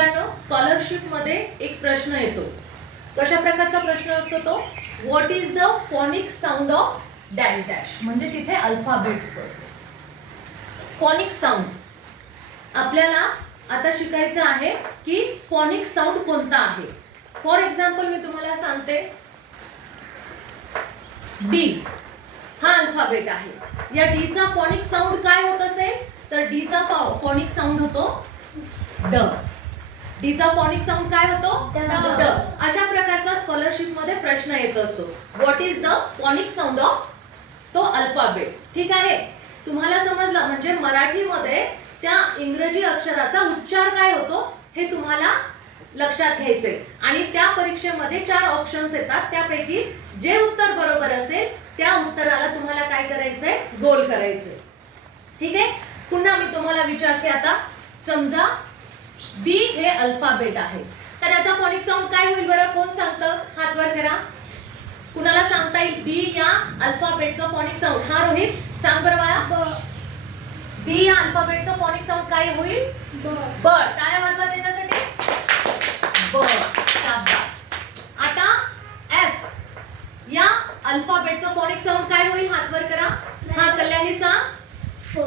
मुलांनो, स्कॉलरशिप मध्ये एक प्रश्न येतो. कशा प्रकारचा प्रश्न असतो तो? What is the phonic sound of dash dash. म्हणजे तिथे अल्फाबेट्स असतो. फोनिक साऊंड आपल्याला आता शिकायचं आहे की फोनिक साऊंड कोणता आहे. फॉर एक्झाम्पल मी तुम्हाला सांगते, डी हा अल्फाबेट आहे. या डी चा फोनिक साऊंड काय होत असेल? तर डी चा फोनिक साऊंड होतो ड. डी चा फोनिक साऊंड काय होतो? ड. अशा प्रकारचा स्कॉलरशिप मध्ये प्रश्न येत असतो. What is the phonic sound of तो अल्फाबेट. ठीक आहे, तुम्हाला समजलं. म्हणजे मराठीमध्ये त्या इंग्रजी अक्षराचा उच्चार काय होतो हे तुम्हाला लक्षात घ्यायचे. आणि त्या परीक्षेमध्ये 4 ऑप्शन्स येतात. त्यापैकी जे उत्तर बरोबर असेल त्या उत्तराला तुम्हाला काय करायचंय? गोल करायचंय. ठीक आहे, पुन्हा मी तुम्हाला विचारते आता. समजा बी हे अल्फाबेट आहे, तर याचा फोनिक साऊंड काय होईल बरं? कोण सांगतं? हात वर करा. कुणाला सांगता येईल बी या अल्फाबेटचा फोनिक साऊंड? हा रोहित, सांग बरं बाळा. बी या अल्फाबेटचा फोनिक साऊंड काय होईल? ब. टाळ्या वाजवा त्याच्यासाठी. ब. शाबास. आता एफ या अल्फाबेटचा फोनिक साऊंड काय होईल? हात वर करा. हा, कल्याणी सांग.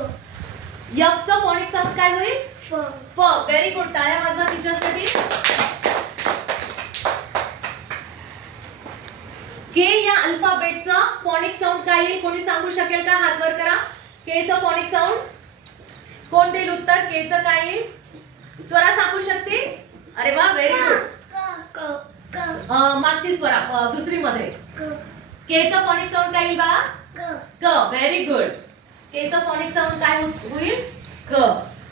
एफ चा फोनिक साऊंड काय होईल? फ. Very good. टाळ्या वाजवा तिच्यासाठी. के या अल्फाबेटचा फोनिक साऊंड काय येईल? कोणी सांगू शकेल का? हात वर करा. के चा फोनिक साऊंड कोण देईल उत्तर? के च काय येईल? स्वरा सांगू शकते? अरे वा, व्हेरी गुड. मागची स्वरा दुसरी मध्ये. के चा फोनिक साऊंड काय येईल बाळा? क. Very good. के चा फोनिक साऊंड काय होईल? क.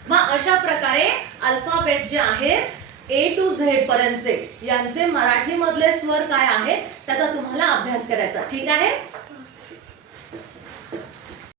मग अशा प्रकारे अल्फाबेट जे आहेत ए टू झेड पर्यंतचे यांचे मराठी मधले स्वर काय आहेत त्याचा तुम्हाला अभ्यास करायचा. ठीक आहे.